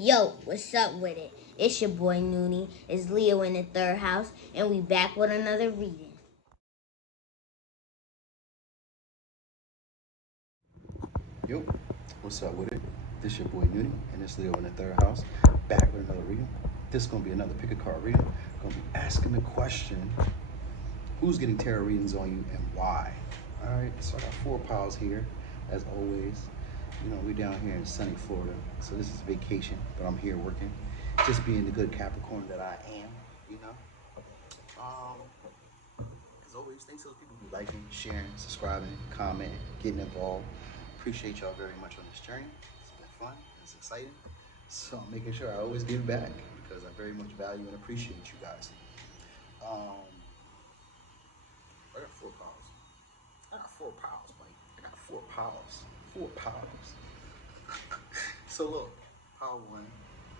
Yo, what's up with it? It's your boy Noonie. It's Leo in the third house, and we back with another reading. Yo, what's up with it? This your boy Nuni, and it's Leo in the third house. Back with another reading. This is gonna be another pick a card reading. Gonna be asking the question: who's getting tarot readings on you and why? All right, so I got 4 piles here, as always. You know, we down here in sunny Florida, so this is vacation, but I'm here working, just being the good Capricorn that I am. You know. As always, thanks to those people who liking, sharing, subscribing, commenting, getting involved. Appreciate y'all very much on this journey. It's been fun. It's exciting. So I'm making sure I always give back because I very much value and appreciate you guys. I got 4 piles. I got 4 piles, Mike. I got 4 piles. 4 piles. So look, pile 1,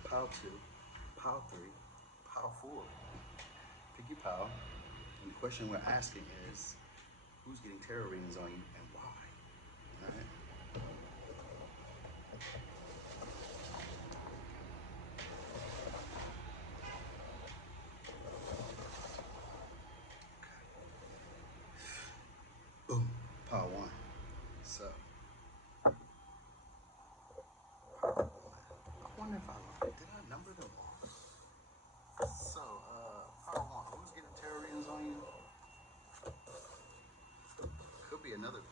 pile 2, pile 3, pile 4. Pick your pile. And the question we're asking is, who's getting tarot readings on you and why? All right. Boom, pile 1. So, I wonder if did I number them all? So, pile 1, who's getting tarot readings on you? Could be another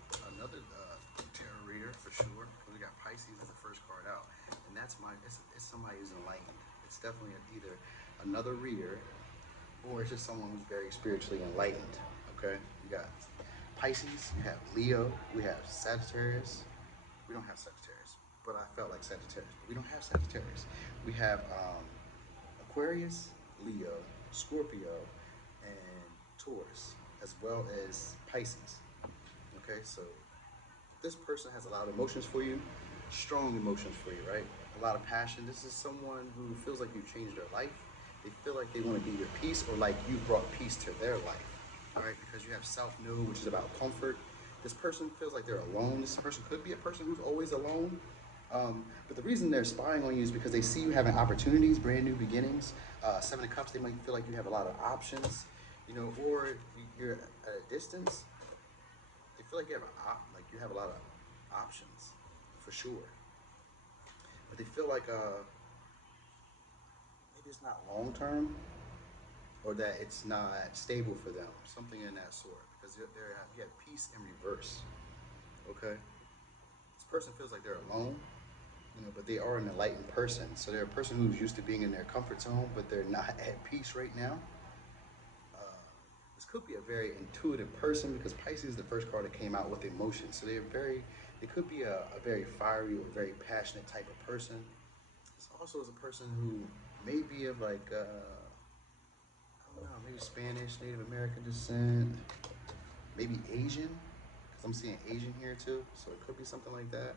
tarot reader for sure. Because we got Pisces as the first card out, and that's it's somebody who's enlightened. It's definitely either another reader, or it's just someone who's very spiritually enlightened. Okay, you got Pisces, you have Leo, we have Sagittarius. We don't have Sagittarius, but I felt like Sagittarius. But we don't have Sagittarius. We have Aquarius, Leo, Scorpio, and Taurus, as well as Pisces. Okay, so this person has a lot of emotions for you, strong emotions for you, right? A lot of passion. This is someone who feels like you've changed their life. They feel like they want to be your peace, or like you brought peace to their life, all right? Because you have self-know, which is about comfort. This person feels like they're alone. This person could be a person who's always alone. But the reason they're spying on you is because they see you having opportunities, brand new beginnings. 7 of Cups, they might feel like you have a lot of options, you know, or you're at a distance. They feel like you have a lot of options, for sure. But they feel like maybe it's not long term, or that it's not stable for them, something in that sort. Because you have peace in reverse. Okay, this person feels like they're alone, you know, but they are an enlightened person. So they're a person who's used to being in their comfort zone, but they're not at peace right now. This could be a very intuitive person, because Pisces is the first card that came out with emotions. So they could be a very fiery or very passionate type of person. This also is a person who may be of like, I don't know, maybe Spanish, Native American descent, maybe Asian, because I'm seeing Asian here too. So it could be something like that.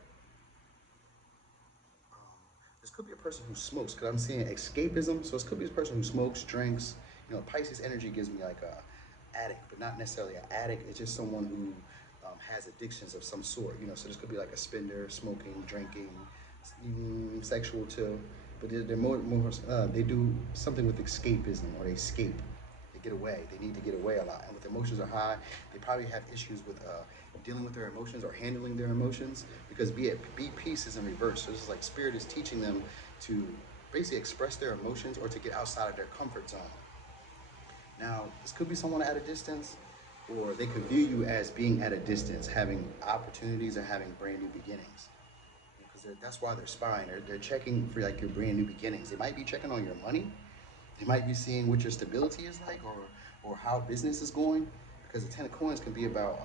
This could be a person who smokes, because I'm seeing escapism. So this could be a person who smokes, drinks. You know, Pisces energy gives me like a addict, but not necessarily an addict. It's just someone who has addictions of some sort. You know, so this could be like a spender, smoking, drinking, sexual too. But they're more they do something with escapism, or they escape. They get away. They need to get away a lot. And with emotions are high, they probably have issues with dealing with their emotions or handling their emotions, because be peace is in reverse. So this is like spirit is teaching them to basically express their emotions or to get outside of their comfort zone. Now, this could be someone at a distance, or they could view you as being at a distance, having opportunities or having brand new beginnings. Because that's why they're spying. They're checking for like your brand new beginnings. They might be checking on your money. They might be seeing what your stability is like, or how business is going. Because the 10 of Coins can be about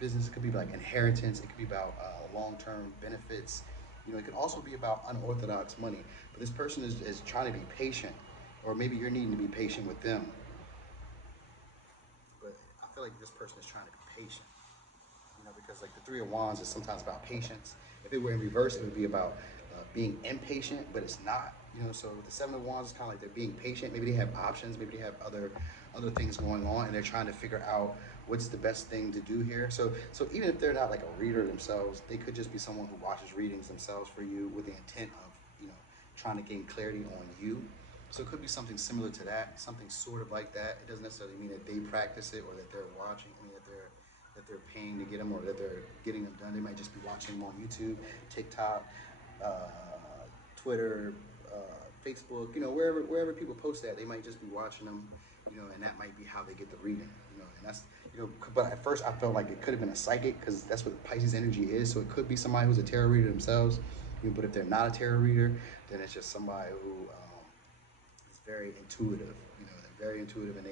business. It could be like inheritance. It could be about long-term benefits. You know, it could also be about unorthodox money. But this person is trying to be patient, or maybe you're needing to be patient with them. But I feel like this person is trying to be patient, you know, because like the 3 of Wands is sometimes about patience. If it were in reverse, it would be about being impatient, but it's not, you know. So with the 7 of Wands, it's kind of like they're being patient. Maybe they have options, maybe they have other things going on, and they're trying to figure out what's the best thing to do here. So even if they're not like a reader themselves, they could just be someone who watches readings themselves for you with the intent of, you know, trying to gain clarity on you. So it could be something similar to that, something sort of like that. It doesn't necessarily mean that they practice it or that they're watching. I mean, that they're paying to get them or that they're getting them done. They might just be watching them on YouTube, TikTok, uh, Twitter, Facebook. You know, wherever people post that, they might just be watching them. You know, and that might be how they get the reading. You know, and that's But at first, I felt like it could have been a psychic because that's what Pisces energy is. So it could be somebody who's a tarot reader themselves. But if they're not a tarot reader, then it's just somebody who is very intuitive. You know, they're very intuitive, and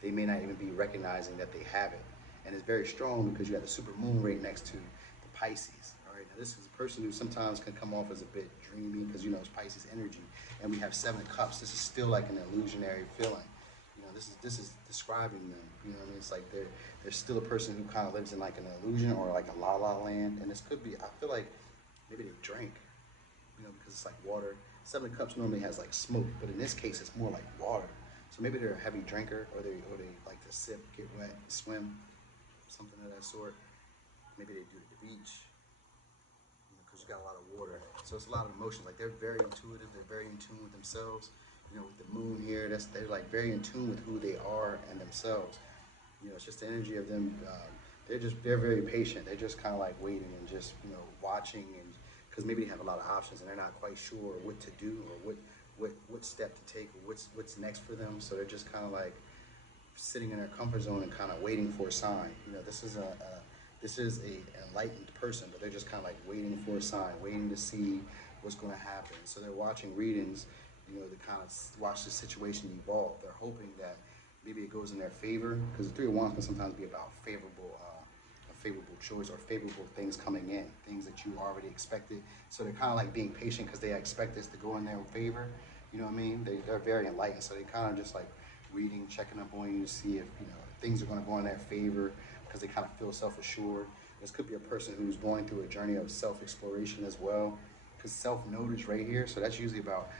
they may not even be recognizing that they have it. And it's very strong because you have the super moon right next to the Pisces. All right, now this is a person who sometimes can come off as a bit dreamy because it's Pisces energy, and we have 7 of Cups. This is still like an illusionary feeling. This is describing them. You know what I mean? It's like they're still a person who kind of lives in like an illusion or like a la la land. And this could be, I feel like maybe they drink, because it's like water. 7 of Cups normally has like smoke, but in this case it's more like water. So maybe they're a heavy drinker, or they like to sip, get wet, swim, something of that sort. Maybe they do it at the beach, because you got a lot of water. So it's a lot of emotions. Like they're very intuitive. They're very in tune with themselves. With the moon here, they're like very in tune with who they are and themselves. It's just the energy of them. They're very patient. They're just kind of like waiting and just watching, and because maybe they have a lot of options and they're not quite sure what to do or what step to take or what's next for them. So they're just kind of like sitting in their comfort zone and kind of waiting for a sign. This is a enlightened person, but they're just kind of like waiting for a sign, waiting to see what's going to happen. So they're watching readings, to kind of watch the situation evolve. They're hoping that maybe it goes in their favor, because the 3 of Wands can sometimes be about a favorable choice or favorable things coming in, things that you already expected. So they're kind of like being patient because they expect this to go in their favor. You know what I mean? They're very enlightened, so they kind of just like reading, checking up on you to see if things are going to go in their favor, because they kind of feel self-assured. This could be a person who's going through a journey of self-exploration as well, because self-notice right here. So that's usually about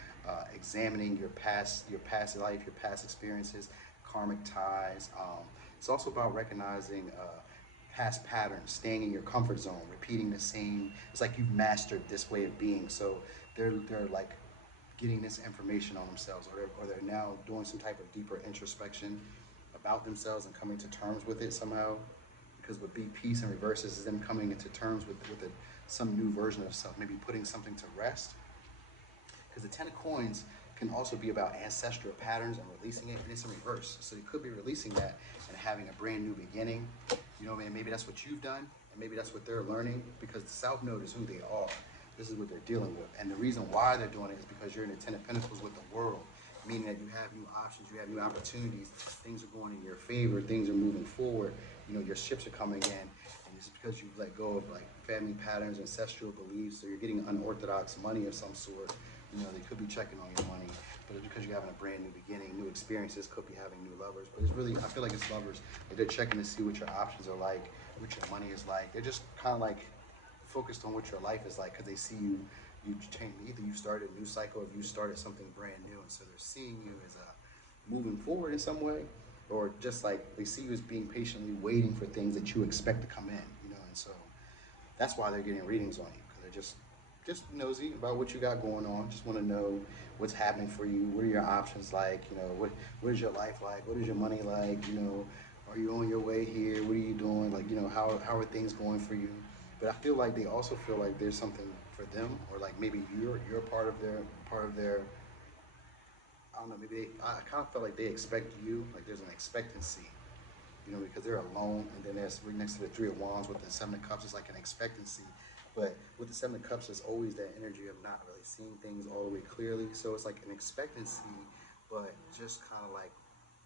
examining your past life, your past experiences, karmic ties. It's also about recognizing past patterns, staying in your comfort zone, repeating the same. It's like you've mastered this way of being. So they're like getting this information on themselves, or they're now doing some type of deeper introspection about themselves and coming to terms with it somehow. Because with big peace and reverses is them coming into terms with some new version of self, maybe putting something to rest. Because the 10 of Coins can also be about ancestral patterns and releasing it, and it's in reverse. So you could be releasing that and having a brand new beginning. Maybe that's what you've done, and maybe that's what they're learning, because the South Node is who they are. This is what they're dealing with. And the reason why they're doing it is because you're in the 10 of Pentacles with the world, meaning that you have new options, you have new opportunities, things are going in your favor, things are moving forward, your ships are coming in, and it's because you've let go of like family patterns, ancestral beliefs, so you're getting unorthodox money of some sort. They could be checking on your money, but it's because you're having a brand new beginning, new experiences, could be having new lovers. But it's really, I feel like it's lovers. Like they're checking to see what your options are like, what your money is like. They're just kind of like focused on what your life is like, because they see you change. Either you started a new cycle, or you started something brand new, and so they're seeing you as moving forward in some way, or just like they see you as being patiently waiting for things that you expect to come in. And so that's why they're getting readings on you, because they're just nosy about what you got going on. Just want to know what's happening for you. What are your options like? What is your life like? What is your money like? Are you on your way here? What are you doing? Like, how are things going for you? But I feel like they also feel like there's something for them, or like maybe you're part of their. I don't know. I kind of feel like they expect you. Like there's an expectancy. Because they're alone, and then there's right next to the 3 of Wands with the 7 of Cups, it's like an expectancy. But with the 7 of Cups, there's always that energy of not really seeing things all the way clearly. So it's like an expectancy, but just kind of like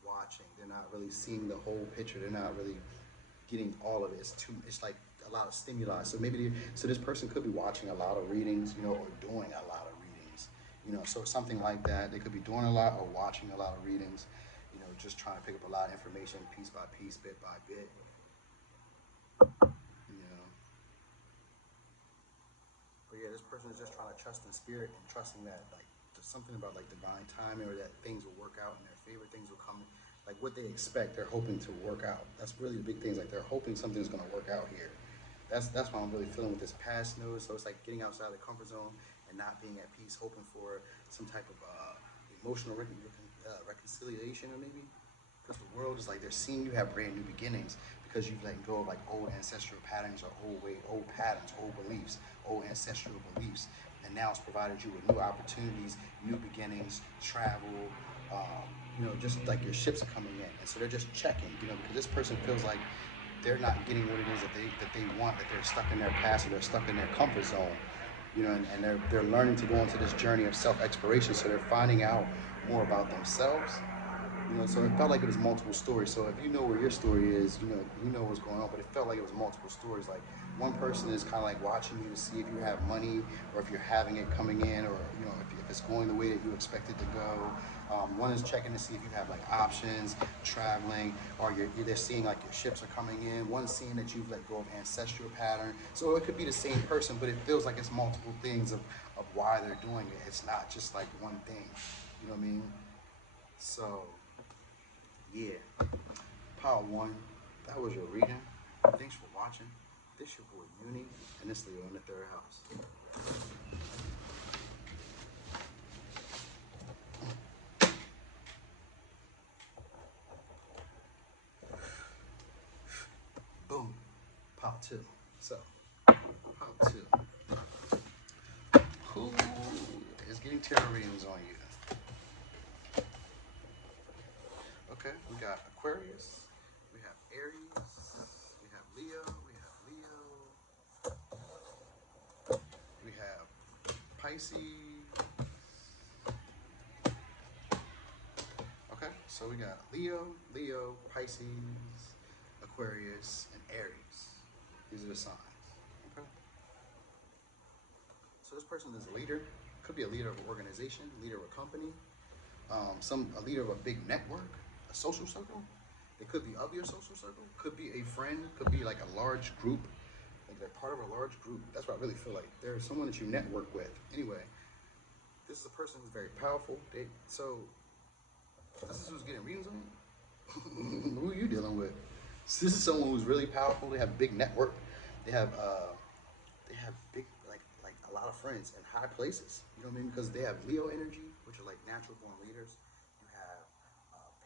watching. They're not really seeing the whole picture. They're not really getting all of it. It's like a lot of stimuli. So this person could be watching a lot of readings, or doing a lot of readings. So something like that. They could be doing a lot or watching a lot of readings. Just trying to pick up a lot of information piece by piece, bit by bit. But yeah, this person is just trying to trust in spirit and trusting that like there's something about like divine timing, or that things will work out in their favor, things will come like what they expect, they're hoping to work out. That's really the big thing. Like they're hoping something's gonna work out here. That's what I'm really feeling with this past node. So it's like getting outside of the comfort zone and and not being at peace, hoping for some type of emotional reconciliation, or maybe because the world is like they're seeing you have brand new beginnings because you've let go of like old ancestral patterns or old patterns, old beliefs, old ancestral beliefs, and now it's provided you with new opportunities, new beginnings, travel. Just like your ships are coming in, and so they're just checking, because this person feels like they're not getting what it is that they want, that they're stuck in their past or they're stuck in their comfort zone, and they're learning to go into this journey of self-exploration. So they're finding out more about themselves. So it felt like it was multiple stories. So if you know where your story is, you know what's going on. But it felt like it was multiple stories. Like one person is kind of like watching you to see if you have money or if you're having it coming in, or if it's going the way that you expect it to go. One is checking to see if you have like options, traveling, or they're seeing like your ships are coming in. One's seeing that you've let go of ancestral pattern. So it could be the same person, but it feels like it's multiple things of why they're doing it. It's not just like one thing. You know what I mean? So yeah, Power One, that was your reading. Thanks for watching. This your boy Uni, and this Leo in the third house. Boom, Power Two. So, Power Two. Who is getting tarot readings on you? Okay, we got Aquarius, we have Aries, we have Leo, we have Pisces. Okay, so we got Leo, Pisces, Aquarius, and Aries. These are the signs. Okay. So this person is a leader. Could be a leader of an organization, leader of a company, a leader of a big network, a social circle. It could be of your social circle. Could be a friend. Could be like a large group. Like they're part of a large group. That's what I really feel like. There's someone that you network with. Anyway, this is a person who's very powerful. So this is who's getting readings on you. Who are you dealing with? So this is someone who's really powerful. They have a big network. They have big like a lot of friends in high places. You know what I mean? Because they have Leo energy, which are like natural born leaders. You have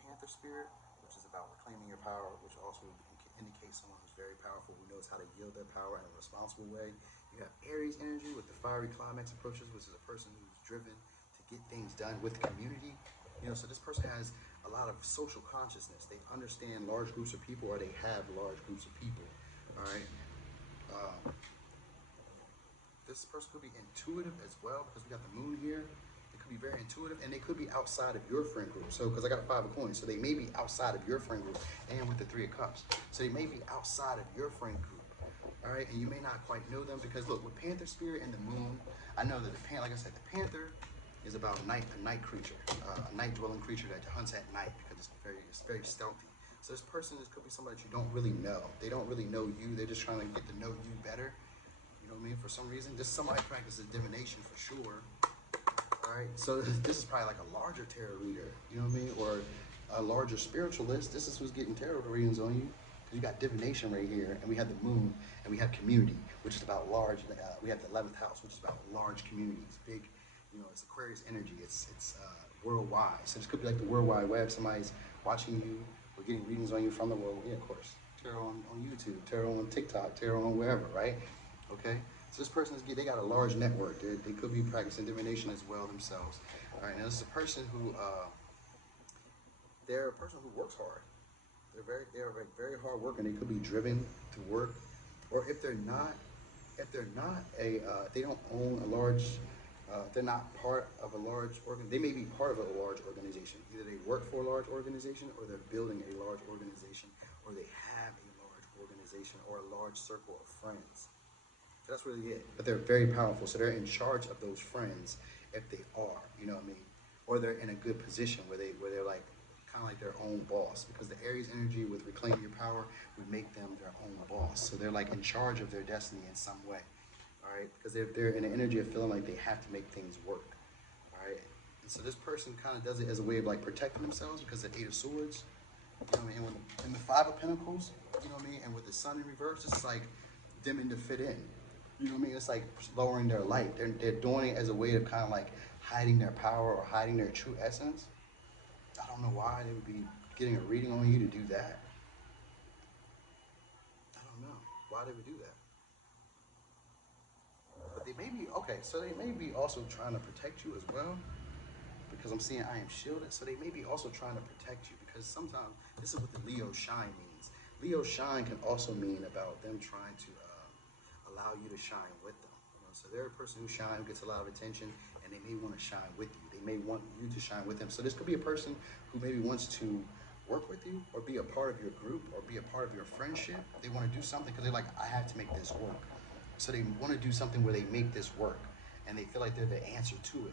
Panther spirit, which is about reclaiming your power, which also indicates someone who's very powerful, who knows how to yield their power in a responsible way. You have Aries energy with the fiery climax approaches, which is a person who's driven to get things done with community. So this person has a lot of social consciousness. They understand large groups of people, or they have large groups of people. All right. This person could be intuitive as well, because we got the moon here. They could be very intuitive, and they could be outside of your friend group. So, because I got a 5 of coins, so they may be outside of your friend group, and with the 3 of cups. So they may be outside of your friend group. All right, and you may not quite know them, because look, with Panther spirit and the moon, I know that like I said, the Panther is about a night creature, a night dwelling creature that hunts at night, because it's very stealthy. So this person could be somebody that you don't really know. They don't really know you. They're just trying to get to know you better. You know what I mean? For some reason, just somebody practices divination for sure. All right, so this is probably like a larger tarot reader, you know what I mean, or a larger spiritualist. This is who's getting tarot readings on you. Because you got divination right here, and we have the moon, and we have community, which is about large. We have the 11th house, which is about large communities, big. It's Aquarius energy. It's worldwide. So this could be like the World Wide Web. Somebody's watching you or getting readings on you from the world. Yeah, of course. Tarot on YouTube, tarot on TikTok, tarot on wherever, right? Okay, so this person they got a large network. They could be practicing divination as well themselves. All right, now this is a person who they're a person who works hard. They are very hard working. They could be driven to work, or if they're not they don't own a large. They're not part of a large they may be part of a large organization. Either they work for a large organization, or they're building a large organization, or they have a large organization, or a large circle of friends. That's really it. But they're very powerful, so they're in charge of those friends if they are, you know what I mean? Or they're in a good position where they're like kind of like their own boss, because the Aries energy with reclaiming your power would make them their own boss. So they're like in charge of their destiny in some way. All right, because they're in an energy of feeling like they have to make things work. All right, and so this person kind of does it as a way of like protecting themselves, because the 8 of Swords, you know what I mean, and the 5 of Pentacles, you know what I mean, and with the Sun in reverse, it's like them in to fit in. You know what I mean? It's like lowering their light. They're doing it as a way of kind of like hiding their power or hiding their true essence. I don't know why they would be getting a reading on you to do that. I don't know why they would do that. But they may be, okay, so they may be also trying to protect you as well, because I'm seeing I am shielded. So they may be also trying to protect you, because sometimes this is what the Leo shine means. Leo shine can also mean about them trying to allow you to shine with them. You know, so they're a person who shine, gets a lot of attention, and they may want to shine with you. They may want you to shine with them. So this could be a person who maybe wants to work with you or be a part of your group or be a part of your friendship. They want to do something because they're like, I have to make this work. So they want to do something where they make this work, and they feel like they're the answer to it.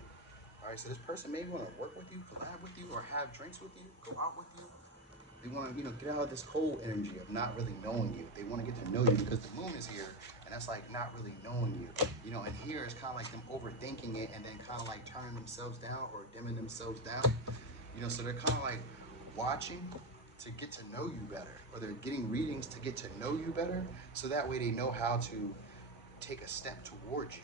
All right, so this person may want to work with you, collab with you, or have drinks with you, go out with you. They want to, get out of this cold energy of not really knowing you. They want to get to know you because the moon is here, and that's like not really knowing you. And here it's kind of like them overthinking it and then kind of like turning themselves down or dimming themselves down. So they're kind of like watching to get to know you better, or they're getting readings to get to know you better, so that way they know how to take a step towards you.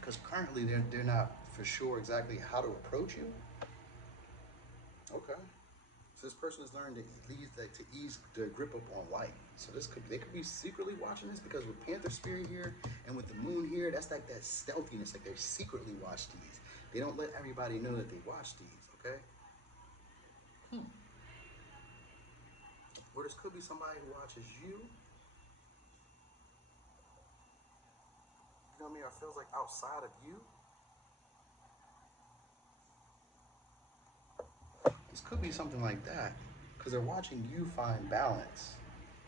Because currently they're not for sure exactly how to approach you. Okay. So this person has learned to ease their grip up on life. So they could be secretly watching this, because with Panther Spirit here and with the moon here, that's like that stealthiness, like they secretly watch these. They don't let everybody know that they watch these, okay? Or this could be somebody who watches you. You know what I mean? Or feels like outside of you. This could be something like that, because they're watching you find balance.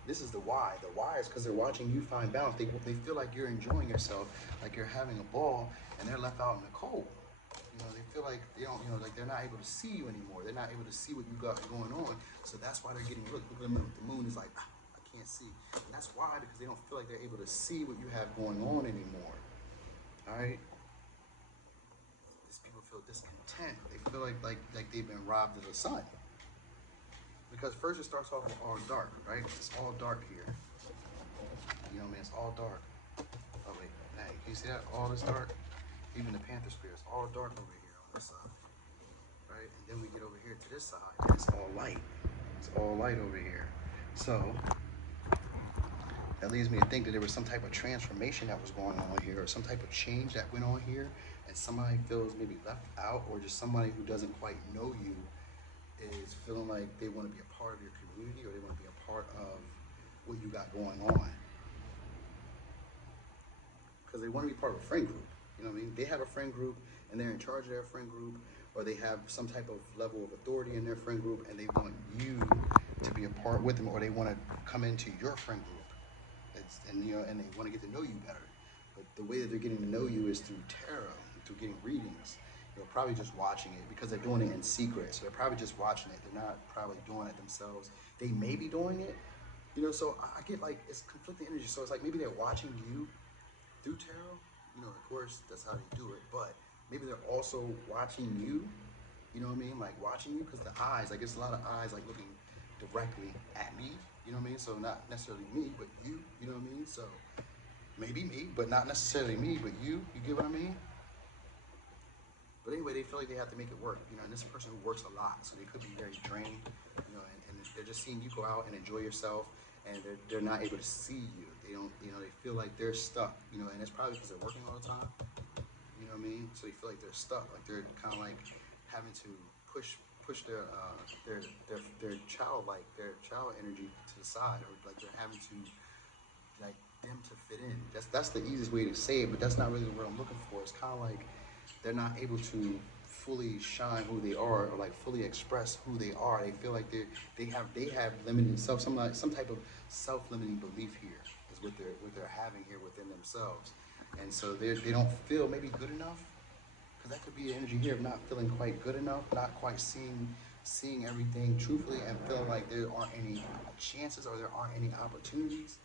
This is the why. The why is because they're watching you find balance. They feel like you're enjoying yourself, like you're having a ball, and they're left out in the cold. They feel like they don't, like they're not able to see you anymore. They're not able to see what you got going on. So that's why they're getting look. The moon is like, I can't see. And that's why, because they don't feel like they're able to see what you have going on anymore. All right. These people feel discontent. They feel like they've been robbed of the sun. Because first it starts off with all dark, right? It's all dark here. You know what I mean? It's all dark. Oh wait, hey, can you see that? All this dark? Even the Panther Spirit, it's all dark over here on this side. Right? And then we get over here to this side, and it's all light. It's all light over here. So that leads me to think that there was some type of transformation that was going on here, or some type of change that went on here, and somebody feels maybe left out, or just somebody who doesn't quite know you is feeling like they want to be a part of your community, or they want to be a part of what you got going on. Because they want to be part of a friend group. You know what I mean? They have a friend group and they're in charge of their friend group, or they have some type of level of authority in their friend group and they want you to be a part with them, or they want to come into your friend group. And they want to get to know you better. But the way that they're getting to know you is through tarot, through getting readings. They're probably just watching it because they're doing it in secret. So they're probably just watching it. They're not probably doing it themselves. They may be doing it, so I get like it's conflicting energy. So it's like maybe they're watching you through tarot. Of course, that's how they do it. But maybe they're also watching you. You know what I mean? Like watching you, because the eyes, like it's a lot of eyes like looking directly at me. You know what I mean? So not necessarily me, but you. You know what I mean? So maybe me, but not necessarily me, but you. You get what I mean? But anyway, they feel like they have to make it work. And this person who works a lot, so they could be very drained. And they're just seeing you go out and enjoy yourself, and they're not able to see you. They don't, they feel like they're stuck. And it's probably because they're working all the time. You know what I mean? So they feel like they're stuck, like they're kind of like having to push their child energy to the side, or like they're having to like them to fit in. That's the easiest way to say it, but that's not really the word I'm looking for. It's kind of like they're not able to fully shine who they are, or like fully express who they are. They feel like they have limited some type of self-limiting belief here is what they're having here within themselves, and so they don't feel maybe good enough, because that could be an energy here of not feeling quite good enough, not quite seeing everything truthfully, and feeling like there aren't any chances or there aren't any opportunities.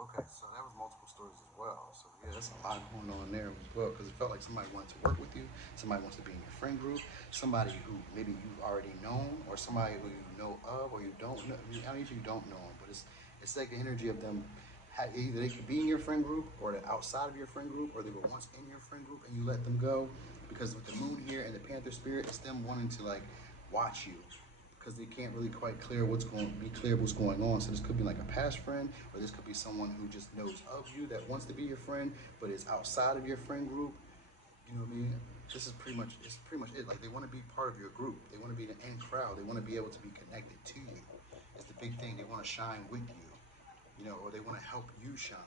Okay, so that was multiple stories as well. So yeah, that's a lot going on there as well, because it felt like somebody wanted to work with you, somebody wants to be in your friend group, somebody who maybe you've already known, or somebody who you know of, or you don't know. I mean, you don't know them, but it's like the energy of them. Either they could be in your friend group, or they're outside of your friend group, or they were once in your friend group and you let them go. Because with the moon here and the Panther spirit, it's them wanting to like watch you, because they can't really quite be clear what's going on. So this could be like a past friend, or this could be someone who just knows of you that wants to be your friend, but is outside of your friend group. You know what I mean? It's pretty much it. Like they want to be part of your group. They want to be the in crowd. They want to be able to be connected to you. It's the big thing. They want to shine with you. You know, or they want to help you shine.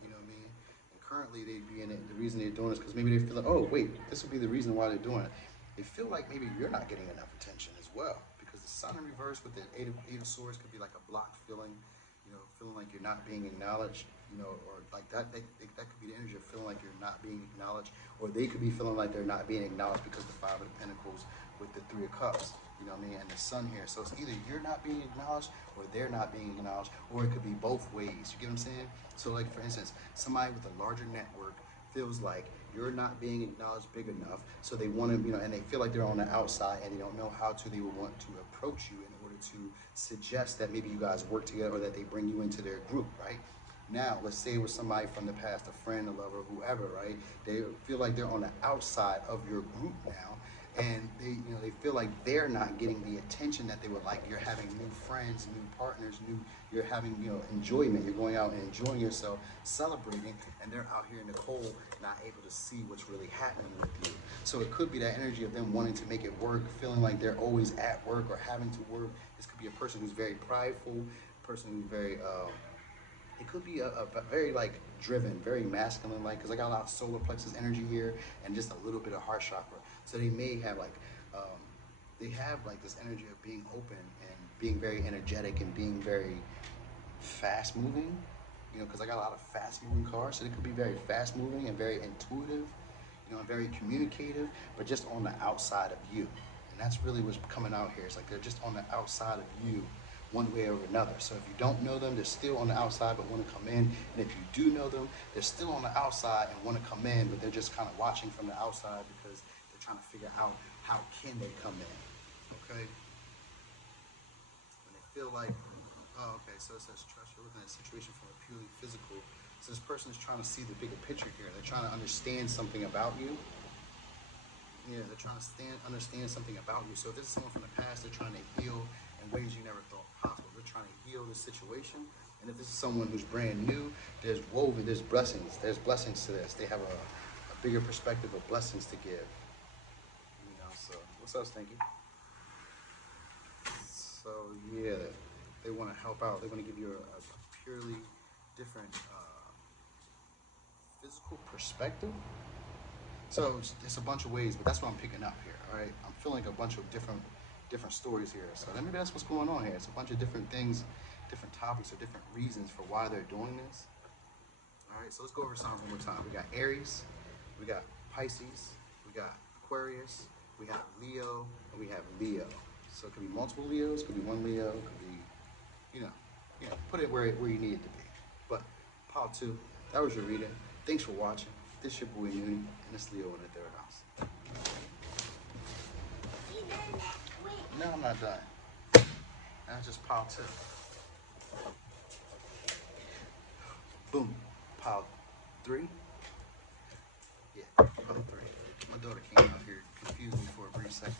You know what I mean? And currently they'd be in it. The reason they're doing this because maybe they feel like, oh wait, this would be the reason why they're doing it. They feel like maybe you're not getting enough attention as well, because the Sun in reverse with the Eight of Swords could be like a blocked feeling. You know, feeling like you're not being acknowledged. You know, or like that. That could be the energy of feeling like you're not being acknowledged, or they could be feeling like they're not being acknowledged because the Five of Pentacles with the Three of Cups. You know what I mean? And the Sun here. So it's either you're not being acknowledged or they're not being acknowledged, or it could be both ways. You get what I'm saying? So like for instance, somebody with a larger network feels like you're not being acknowledged big enough, so they want to, you know, and they feel like they're on the outside and they don't know how to. They would want to approach you in order to suggest that maybe you guys work together, or that they bring you into their group, right? Now, let's say it was somebody from the past, a friend, a lover, whoever, right? They feel like they're on the outside of your group now, and they feel like they're not getting the attention that they would like. You're having new friends, new partners, you're having, enjoyment. You're going out and enjoying yourself, celebrating, and they're out here in the cold, not able to see what's really happening with you. So it could be that energy of them wanting to make it work, feeling like they're always at work or having to work. This could be a person who's very prideful, a person who's very it could be a very like driven, very masculine, like, because I got a lot of solar plexus energy here and just a little bit of heart chakra. So they may have like this energy of being open and being very energetic and being very fast moving. Because I got a lot of fast moving cars, so they could be very fast moving and very intuitive, and very communicative, but just on the outside of you. And that's really what's coming out here. It's like they're just on the outside of you, one way or another. So if you don't know them, they're still on the outside but want to come in. And if you do know them, they're still on the outside and want to come in, but they're just kind of watching from the outside because they're trying to figure out how can they come in. Okay? When they feel like, oh, okay, so it says trust. You're looking at a situation from a purely physical. So this person is trying to see the bigger picture here. They're trying to understand something about you. Yeah, they're trying to understand something about you. So if this is someone from the past, they're trying to heal in ways you never thought possible. They're trying to heal the situation. And if this is someone who's brand new, there's blessings. There's blessings to this. They have a bigger perspective of blessings to give. So what's else, Stinky? So yeah, they want to help out. They want to give you a purely different physical perspective. So it's a bunch of ways, but that's what I'm picking up here. All right, I'm feeling a bunch of different stories here. So maybe that's what's going on here. It's a bunch of different things, different topics, or different reasons for why they're doing this. All right, so let's go over signs one more time. We got Aries, we got Pisces, we got Aquarius, we have Leo, and we have Leo. So it could be multiple Leos, it could be one Leo, it could be, put it where you need it to be. But pile 2, that was your reading. Thanks for watching. This your boy Uni, and it's Leo in the 3rd house. No, I'm not done. That's just pile 2. Boom. Pile 3. Yeah, pile 3. My daughter came out here, confused me for a brief second.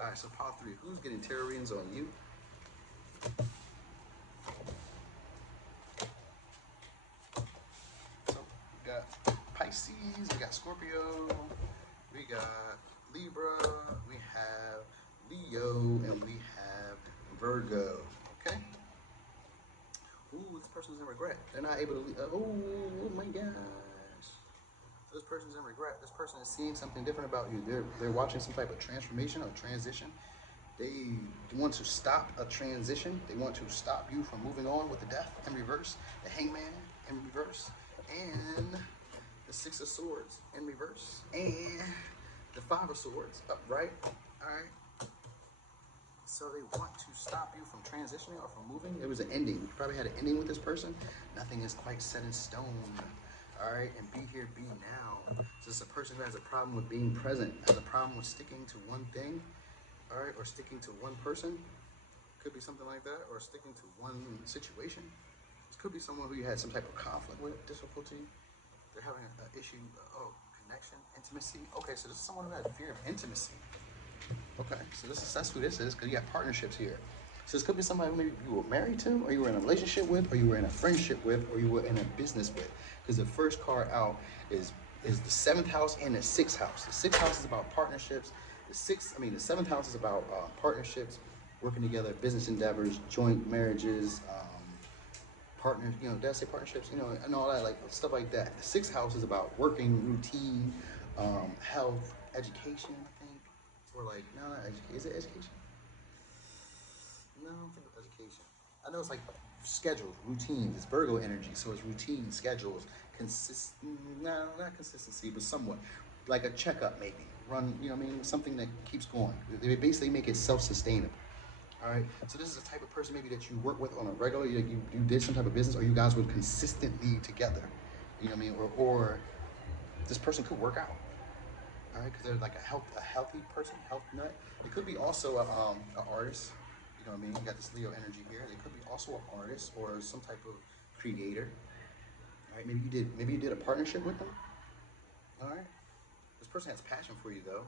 Alright, so pile 3. Who's getting tarot readings on you? So we got Pisces, we got Scorpio, we got Libra, we have Leo, and we have Virgo. Okay? Ooh, this person's in regret. They're not able to oh my gosh. This person's in regret. This person is seeing something different about you. They're watching some type of transformation or transition. They want to stop a transition. They want to stop you from moving on with the Death in reverse, the Hangman in reverse, and the 6 of Swords in reverse, and the 5 of Swords upright. All right. So they want to stop you from transitioning or from moving. It was an ending. You probably had an ending with this person. Nothing is quite set in stone. All right, and be here, be now. So it's a person who has a problem with being present, has a problem with sticking to one thing, all right, or sticking to one person. Could be something like that, or sticking to one situation. This could be someone who you had some type of conflict with, difficulty. They're having an issue, connection, intimacy. Okay, so this is someone who has fear of intimacy. Okay, so that's who this is, because you got partnerships here. So this could be somebody maybe you were married to, or you were in a relationship with, or you were in a friendship with, or you were in a business with. Because the first card out is the seventh house and the sixth house. The sixth house is about partnerships. The seventh house is about partnerships, working together, business endeavors, joint marriages, partners. Did I say partnerships? And all that, like stuff like that. The sixth house is about working, routine, health, education. I think. Or like, no, not education. Is it education? No, I don't think it's education. I know it's like schedules, routines. It's Virgo energy, so it's routine, schedules, no, not consistency, but somewhat. Like a checkup, maybe. Run, something that keeps going. They basically make it self-sustainable. All right. So this is the type of person maybe that you work with on a regular. You did some type of business, or you guys would consistently together. You know what I mean? Or this person could work out. All right, because they're like a healthy person, health nut. It could be also an artist. You know what I mean? You got this Leo energy here. They could be also an artist or some type of creator. All right, maybe you did a partnership with them. All right. This person has passion for you though.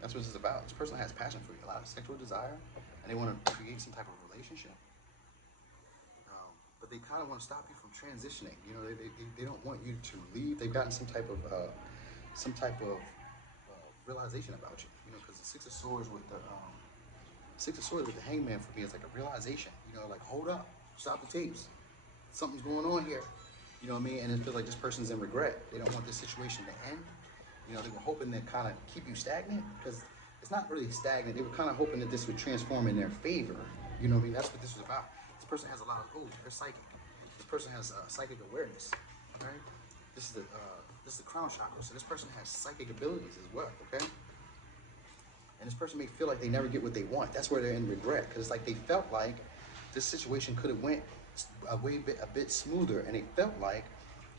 That's what this is about. This person has passion for you, a lot of sexual desire, and they want to create some type of relationship. But they kind of want to stop you from transitioning. They don't want you to leave. They've gotten some type of realization about you. Because the Six of Swords with the Hangman for me is like a realization. Like hold up, stop the tapes. Something's going on here. You know what I mean? And it feels like this person's in regret. They don't want this situation to end. They were hoping to kind of keep you stagnant, because it's not really stagnant. They were kind of hoping that this would transform in their favor. You know what I mean? That's what this is about. This person has a lot of, they're psychic. This person has psychic awareness, right? This is the crown chakra. So this person has psychic abilities as well, okay? And this person may feel like they never get what they want. That's where they're in regret, because it's like they felt like this situation could have went a bit smoother, and they felt like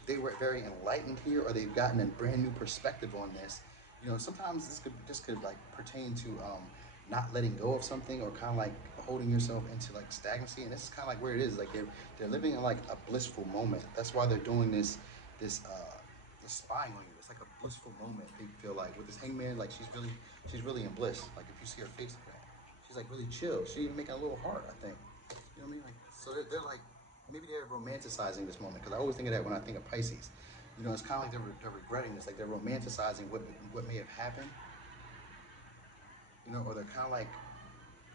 they were very enlightened here, or they've gotten a brand new perspective on this. Sometimes this could like pertain to not letting go of something, or kind of like holding yourself into like stagnancy. And this is kind of like where it is. Like they're living in like a blissful moment. That's why they're doing this spying on you. It's like a blissful moment. They feel like with this Hangman, like she's really in bliss. Like if you see her face, she's like really chill. She even making a little heart, I think. You know what I mean? Like so they're like. Maybe they're romanticizing this moment, because I always think of that when I think of Pisces. It's kind of like they're regretting this, like they're romanticizing what may have happened. Or they're kind of like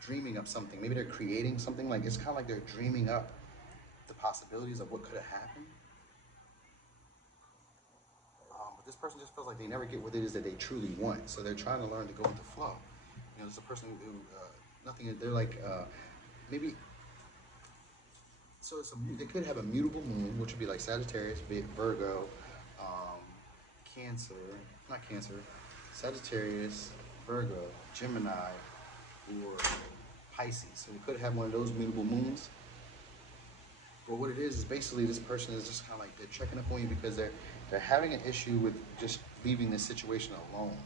dreaming up something. Maybe they're creating something. Like it's kind of like they're dreaming up the possibilities of what could have happened. But this person just feels like they never get what it is that they truly want, so they're trying to learn to go with the flow. There's a person who nothing. They're like maybe. So they could have a mutable moon, which would be like Sagittarius, Virgo, Sagittarius, Virgo, Gemini, or Pisces. So we could have one of those mutable moons. But what it is basically this person is just kind of like they're checking up on you because they're having an issue with just leaving this situation alone,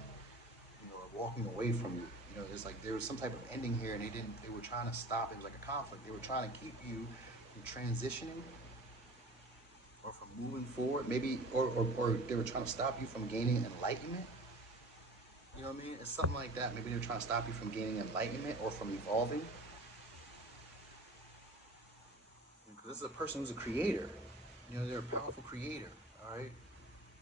or walking away from you. It's like there was some type of ending here, and they were trying to stop. It was like a conflict. They were trying to keep you from transitioning or from moving forward, maybe, or they were trying to stop you from gaining enlightenment. You know what I mean? It's something like that. Maybe they're trying to stop you from gaining enlightenment or from evolving. Because this is a person who's a creator. They're a powerful creator, all right?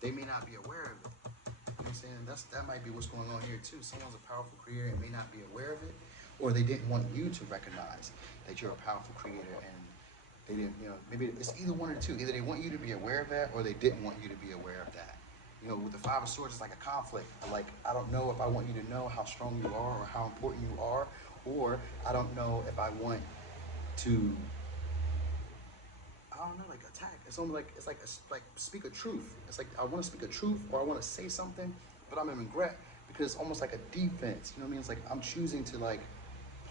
They may not be aware of it. You know what I'm saying? That might be what's going on here too. Someone's a powerful creator and may not be aware of it, or they didn't want you to recognize that you're a powerful creator, and they didn't, maybe it's either one or two. Either they want you to be aware of that, or they didn't want you to be aware of that. With the Five of Swords, it's like a conflict. Like, I don't know if I want you to know how strong you are or how important you are, or I don't know if I want to, I don't know, like attack. It's almost like, like speak a truth. It's like I want to speak a truth, or I want to say something, but I'm in regret because it's almost like a defense. You know what I mean? It's like I'm choosing to like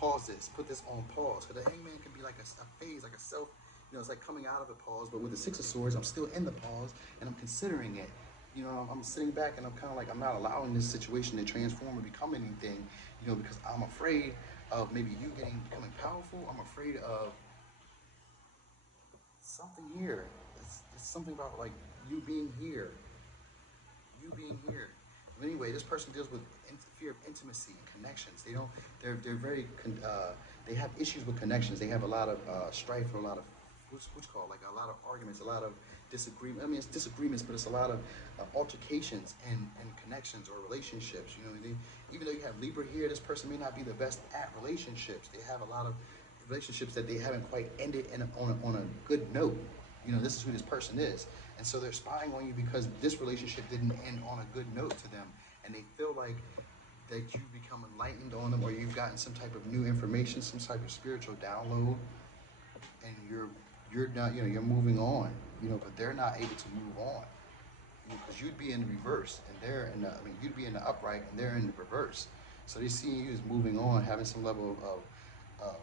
pause this, put this on pause. Because the hangman can be like a phase, like a self, it's like coming out of a pause. But with the Six of Swords, I'm still in the pause and I'm considering it. I'm sitting back and I'm kind of like, I'm not allowing this situation to transform or become anything, because I'm afraid of maybe you becoming powerful. I'm afraid of something here. It's something about like you being here. You being here. But anyway, this person deals with fear of intimacy and connections. They're very, they have issues with connections. They have a lot of strife or a lot of, what's called, like a lot of arguments, a lot of disagreement. I mean, it's disagreements, but it's a lot of altercations and connections or relationships. Even though you have Libra here, this person may not be the best at relationships. They have a lot of relationships that they haven't quite ended on a good note. This is who this person is. And so they're spying on you because this relationship didn't end on a good note to them. And they feel like that you've become enlightened on them, or you've gotten some type of new information, some type of spiritual download, and you're not, you're moving on, but they're not able to move on. Because you'd be in the reverse and they're in the, you'd be in the upright and they're in the reverse. So they see you as moving on, having some level of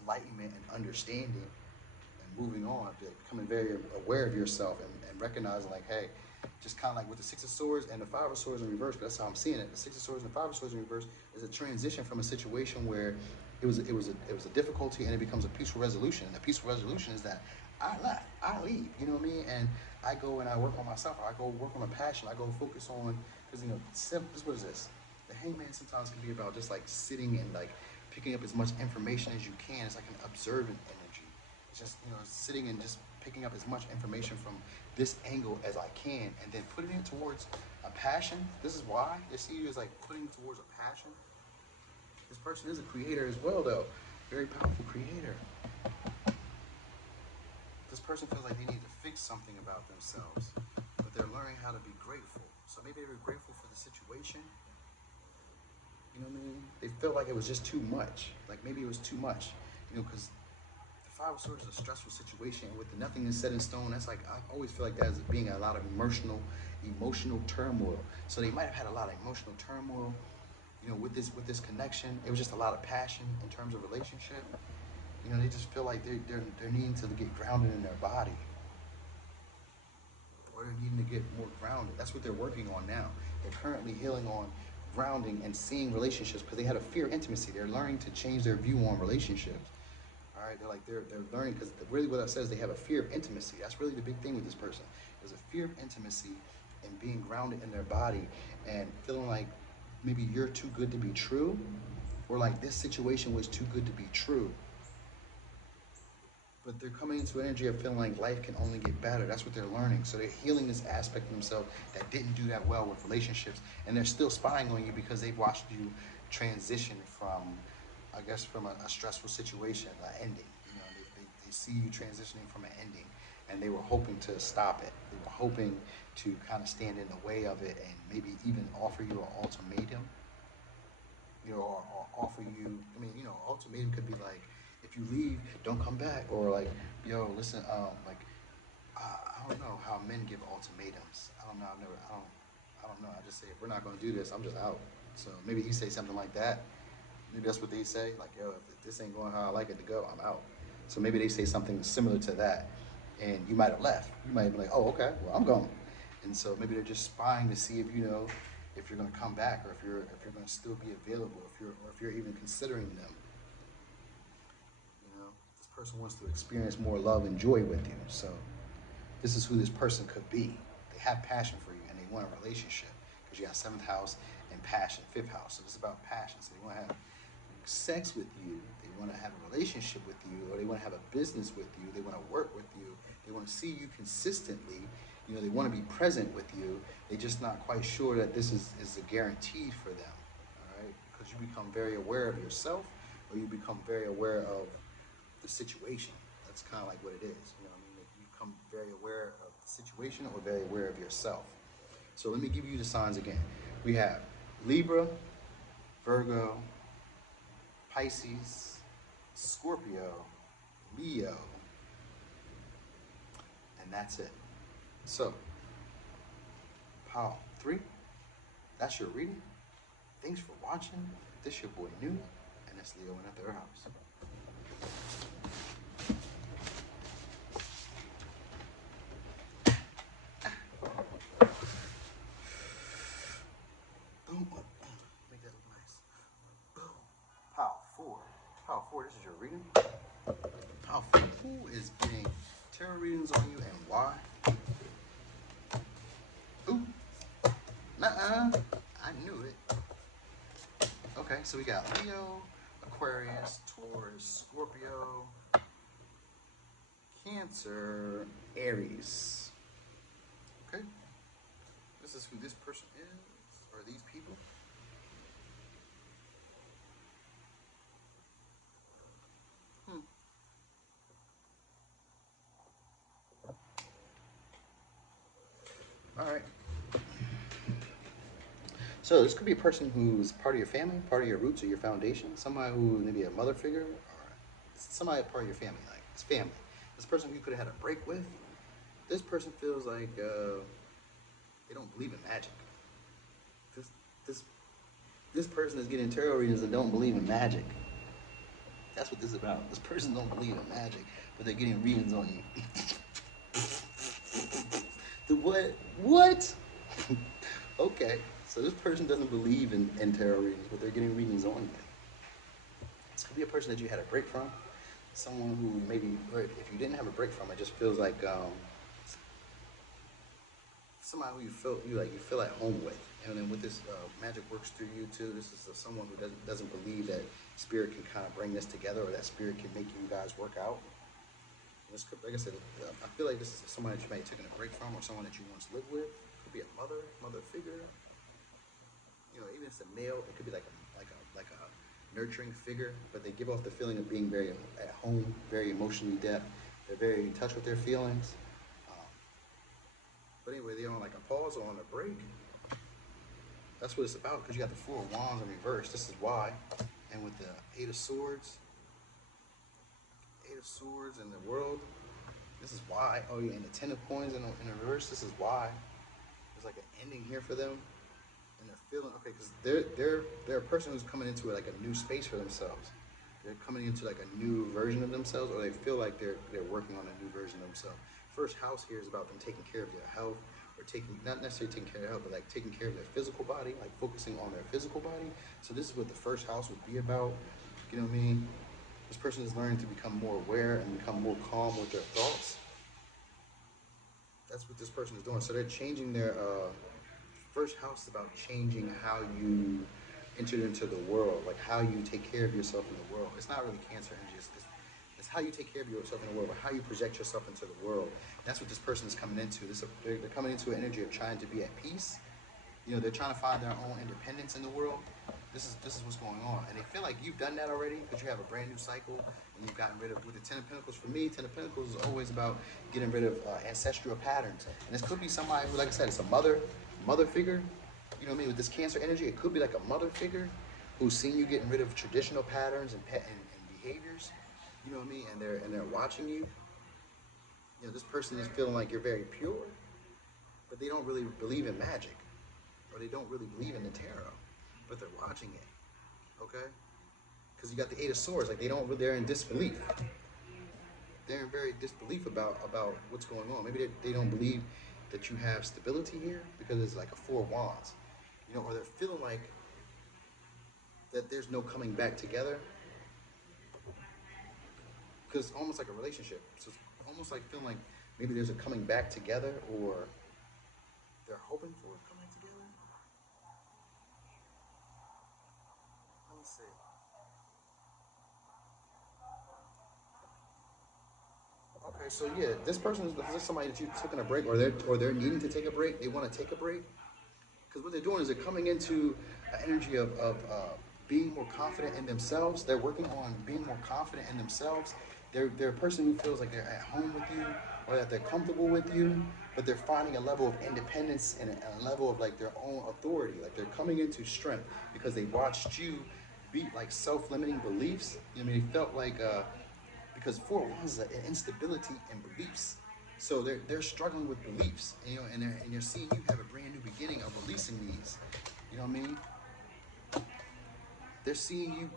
enlightenment and understanding, moving on, becoming very aware of yourself and recognizing like, hey, just kind of like with the Six of Swords and the Five of Swords in reverse, that's how I'm seeing it. The Six of Swords and the Five of Swords in reverse is a transition from a situation where it was a difficulty and it becomes a peaceful resolution. And the peaceful resolution is that I left, I leave, you know what I mean? And I go and I work on myself, or I go work on a passion, I go focus on, because what is this? The hangman sometimes can be about just like sitting and like picking up as much information as you can. It's like an observant energy. Just sitting and just picking up as much information from this angle as I can, and then putting it towards a passion. This is why they see you as like putting towards a passion. This person is a creator as well, though, very powerful creator. This person feels like they need to fix something about themselves, but they're learning how to be grateful. So maybe they were grateful for the situation. You know what I mean? They felt like it was just too much. Like maybe it was too much. Because Five of Swords is a stressful situation, and with the nothing is set in stone, that's like, I always feel like that as being a lot of emotional turmoil. So they might have had a lot of emotional turmoil, with this connection. It was just a lot of passion in terms of relationship. They just feel like they're needing to get grounded in their body, or they're needing to get more grounded. That's what they're working on now. They're currently healing on grounding and seeing relationships because they had a fear of intimacy. They're learning to change their view on relationships. All right, they're learning, because really what that says, they have a fear of intimacy. That's really the big thing with this person. There's a fear of intimacy and being grounded in their body and feeling like maybe you're too good to be true, or like this situation was too good to be true. But they're coming into an energy of feeling like life can only get better. That's what they're learning. So they're healing this aspect of themselves that didn't do that well with relationships, and they're still spying on you because they've watched you transition from a stressful situation, an ending. They see you transitioning from an ending, and they were hoping to stop it. They were hoping to kind of stand in the way of it and maybe even offer you an ultimatum, or offer you, ultimatum could be like, if you leave, don't come back, or like, yo, listen, I don't know how men give ultimatums. I don't know. I don't know. I just say, if we're not going to do this, I'm just out. So maybe he say something like that. Maybe that's what they say. Like, yo, if this ain't going how I like it to go, I'm out. So maybe they say something similar to that, and you might have left. You might have been like, oh, okay, well, I'm going. And so maybe they're just spying to see if if you're going to come back, or if you're going to still be available, if you're even considering them. This person wants to experience more love and joy with you. So this is who this person could be. They have passion for you, and they want a relationship, because you got 7th house and passion, 5th house. So it's about passion. So they want to have sex with you, they want to have a relationship with you, or they want to have a business with you, they want to work with you, they want to see you consistently, they want to be present with you. They're just not quite sure that this is a guarantee for them, all right? Because you become very aware of yourself, or you become very aware of the situation. That's kind of like what it is, Like you become very aware of the situation or very aware of yourself. So let me give you the signs again. We have Libra, Virgo, Pisces, Scorpio, Leo, and that's it. So, Pile 3, that's your reading. Thanks for watching. This your boy New, and That's Leo in the third house. Boom. Make that look nice. Boom. Power 4. Power 4, this is your reading. Power 4, who is getting tarot readings on you and why? Ooh. Nuh-uh. I knew it. Okay, so we got Leo, Aquarius, Taurus, Scorpio, Cancer, Aries. Okay. This is who this person is, or these people. All right. So this could be a person who's part of your family, part of your roots or your foundation, somebody who maybe a mother figure, or somebody part of your family, like it's family. This person who you could have had a break with, this person feels like they don't believe in magic. This person is getting tarot readings and don't believe in magic. That's what this is about. This person don't believe in magic, but they're getting readings on you. The what? What? Okay, so this person doesn't believe in tarot readings, but they're getting readings on you. This could be a person that you had a break from, someone who maybe, or if you didn't have a break from, it just feels like somebody who you feel at home with. And then with this, magic works through you too. This is someone who doesn't believe that spirit can kind of bring this together, or that spirit can make you guys work out. This could, like I said, I feel like this is somebody that you might have taken a break from, or someone that you once lived with. Could be a mother figure. You know, even if it's a male, it could be like a nurturing figure, but they give off the feeling of being very at home, very emotionally depth. They're very in touch with their feelings. But anyway, they're on like a pause or on a break. That's what it's about, because you got the Four of Wands in reverse. This is why. And with the Eight of Swords in the world, this is why. Oh yeah, and the Ten of Coins in the reverse, this is why. There's like an ending here for them. And they're feeling, okay, because they're a person who's coming into like a new space for themselves. They're coming into like a new version of themselves, or they feel like they're working on a new version of themselves. First house here is about them taking care of their health, or not necessarily taking care of their health, but like taking care of their physical body, like focusing on their physical body. So this is what the first house would be about. You know what I mean? This person is learning to become more aware and become more calm with their thoughts. That's what this person is doing. So they're changing their first house is about changing how you enter into the world, like how you take care of yourself in the world. It's not really Cancer energy. It's how you take care of yourself in the world, but how you project yourself into the world. That's what this person is coming into. They're coming into an energy of trying to be at peace. You know, they're trying to find their own independence in the world. This is what's going on, and they feel like you've done that already because you have a brand new cycle and you've gotten rid of. With the Ten of Pentacles, for me, Ten of Pentacles is always about getting rid of ancestral patterns. And this could be somebody who, like I said, it's a mother figure. You know what I mean? With this Cancer energy, it could be like a mother figure who's seen you getting rid of traditional patterns and behaviors. You know what I mean? And they're watching you. You know, this person is feeling like you're very pure, but they don't really believe in magic, or they don't really believe in the tarot, but they're watching it, okay? Because you got the Eight of Swords, like they're in disbelief. They're in very disbelief about what's going on. Maybe they don't believe that you have stability here because it's like a Four of Wands, you know, or they're feeling like that there's no coming back together, because it's almost like a relationship. So it's almost like feeling like maybe there's a coming back together, or they're hoping for it coming together. Let me see. Okay, so yeah, this person is somebody that you've taken a break, or they're needing to take a break. They want to take a break because what they're doing is they're coming into an energy of being more confident in themselves. They're working on being more confident in themselves. They're a person who feels like they're at home with you, or that they're comfortable with you, but they're finding a level of independence and a level of like their own authority. Like they're coming into strength because they watched you beat like self-limiting beliefs. You know what I mean? They felt like because Four of Wands is an instability in beliefs. So they're struggling with beliefs, you know, and you're seeing you have a brand new beginning of releasing these. You know what I mean? They're seeing you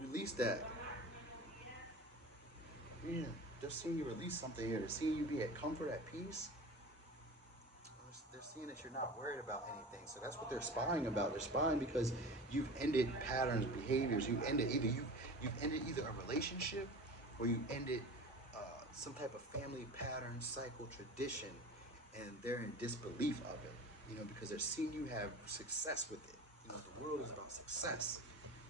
release that. Yeah, they're seeing you release something here. They're seeing you be at comfort, at peace. They're seeing that you're not worried about anything. So that's what they're spying about. They're spying because you've ended patterns, behaviors. You've ended either a relationship or you ended some type of family pattern, cycle, tradition, and they're in disbelief of it. Because they're seeing you have success with it. The world is about success.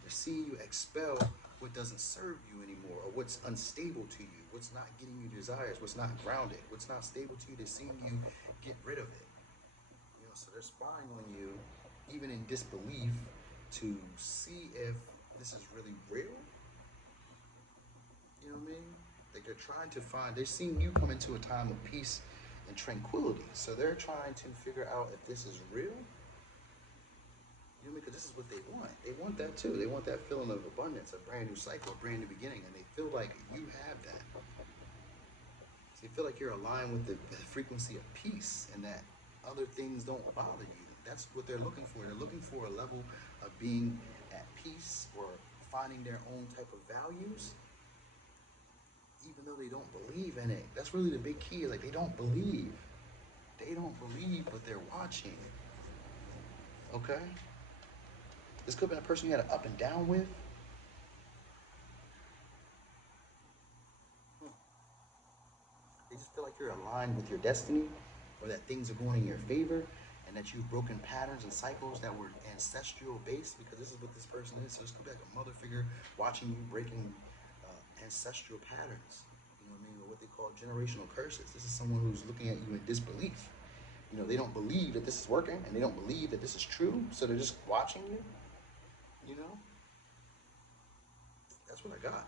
They're seeing you expel what doesn't serve you anymore, or what's unstable to you, what's not getting you desires, what's not grounded, what's not stable to you. They're seeing you get rid of it. So they're spying on you, even in disbelief, to see if this is really real. You know what I mean? Like they're seeing you come into a time of peace and tranquility. So they're trying to figure out if this is real. Because this is what they want. They want that too. They want that feeling of abundance, a brand new cycle, a brand new beginning, and they feel like you have that. So you feel like you're aligned with the frequency of peace, and that other things don't bother you. That's what they're looking for. They're looking for a level of being at peace or finding their own type of values, even though they don't believe in it. That's really the big key. Like, they don't believe. They don't believe, but they're watching. Okay? This could have been a person you had an up and down with. They just feel like you're aligned with your destiny, or that things are going in your favor, and that you've broken patterns and cycles that were ancestral based, because this is what this person is. So this could be like a mother figure watching you breaking ancestral patterns. You know what I mean? Or what they call generational curses. This is someone who's looking at you in disbelief. They don't believe that this is working, and they don't believe that this is true, so they're just watching you. That's what I got.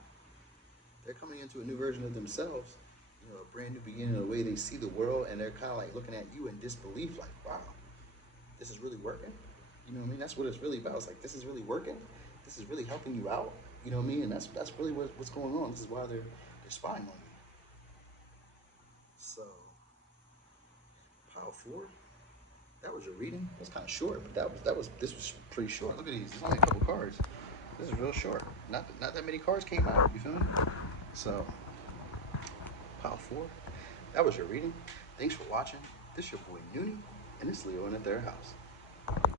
They're coming into a new version of themselves, a brand new beginning of the way they see the world, and they're kind of like looking at you in disbelief, like, wow, this is really working. You know what I mean? That's what it's really about. It's like, this is really working. This is really helping you out. You know what I mean? And that's really what's going on. This is why they're spying on you. So, Pile 4. That was your reading. It was kind of short, but this was pretty short. Look at these. There's only a couple cards. This is real short. Not that many cards came out. You feel me? So, Pile 4. That was your reading. Thanks for watching. This your boy Noonie, and it's Leo in the third house.